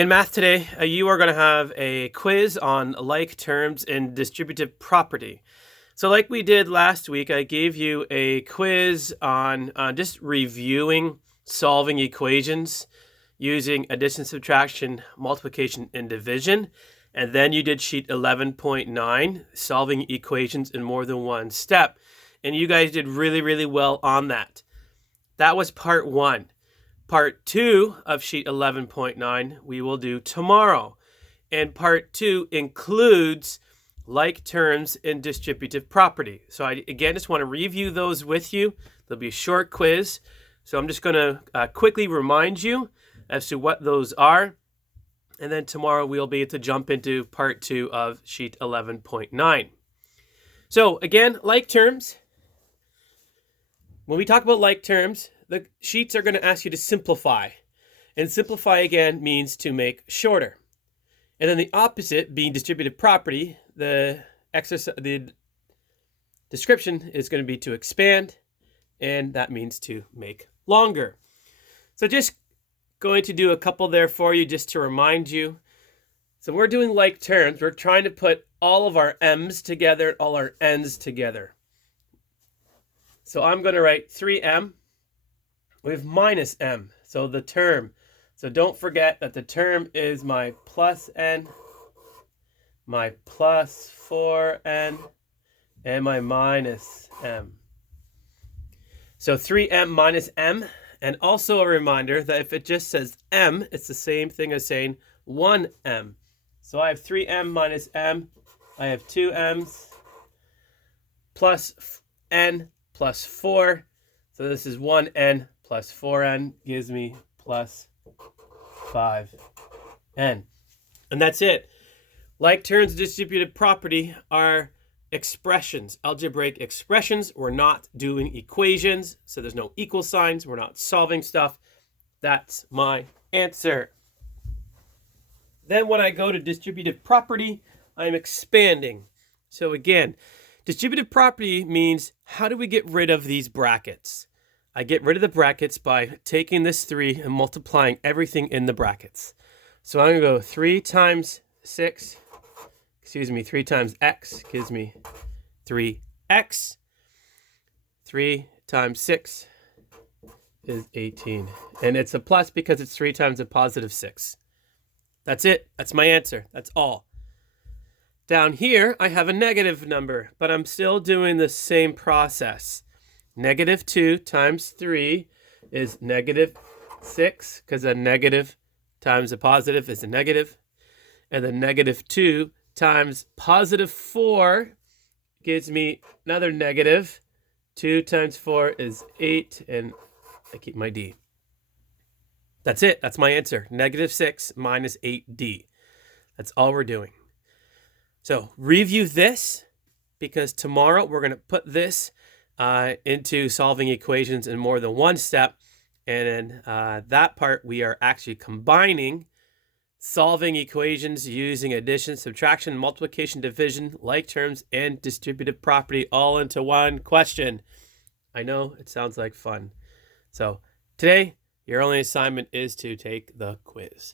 In math today, you are going to have a quiz on like terms in distributive property. So like we did last week, I gave you a quiz on just reviewing solving equations using addition, subtraction, multiplication, and division. And then you did sheet 11.9, solving equations in more than one step. And you guys did really, really well on that. That was part one. Part 2 of sheet 11.9 we will do tomorrow. And part 2 includes like terms in distributive property. So I, again, just want to review those with you. There'll be a short quiz. So I'm just going to quickly remind you as to what those are. And then tomorrow we'll be able to jump into part 2 of sheet 11.9. So again, like terms. When we talk about like terms, the sheets are going to ask you to simplify. And simplify, again, means to make shorter. And then the opposite, being distributive property, the description is going to be to expand, and that means to make longer. So just going to do a couple there for you just to remind you. So we're doing like terms. We're trying to put all of our m's together, all our n's together. So I'm going to write 3m with minus m, so the term. So don't forget that the term is my plus n, my plus 4n, and my minus m. So 3m minus m, and also a reminder that if it just says m, it's the same thing as saying 1m. So I have 3m minus m, I have 2m's, plus n plus 4. So this is 1n plus 4n gives me plus 5n. And that's it. Like terms of distributive property are expressions, algebraic expressions. We're not doing equations, so there's no equal signs. We're not solving stuff. That's my answer. Then when I go to distributive property, I'm expanding. So again, distributive property means how do we get rid of these brackets? I get rid of the brackets by taking this 3 and multiplying everything in the brackets. So I'm going to go 3 times 6, 3 times x gives me 3x. 3 times 6 is 18. And it's a plus because it's 3 times a positive 6. That's it. That's my answer. That's all. Down here, I have a negative number, but I'm still doing the same process. Negative 2 times 3 is negative 6, because a negative times a positive is a negative. And then negative 2 times positive 4 gives me another negative. 2 times 4 is 8, and I keep my D. That's it. That's my answer. Negative 6 minus 8D. That's all we're doing. So review this, because tomorrow we're going to put this into solving equations in more than one step. And in that part, we are actually combining solving equations using addition, subtraction, multiplication, division, like terms, and distributive property all into one question. I know it sounds like fun. So today, your only assignment is to take the quiz.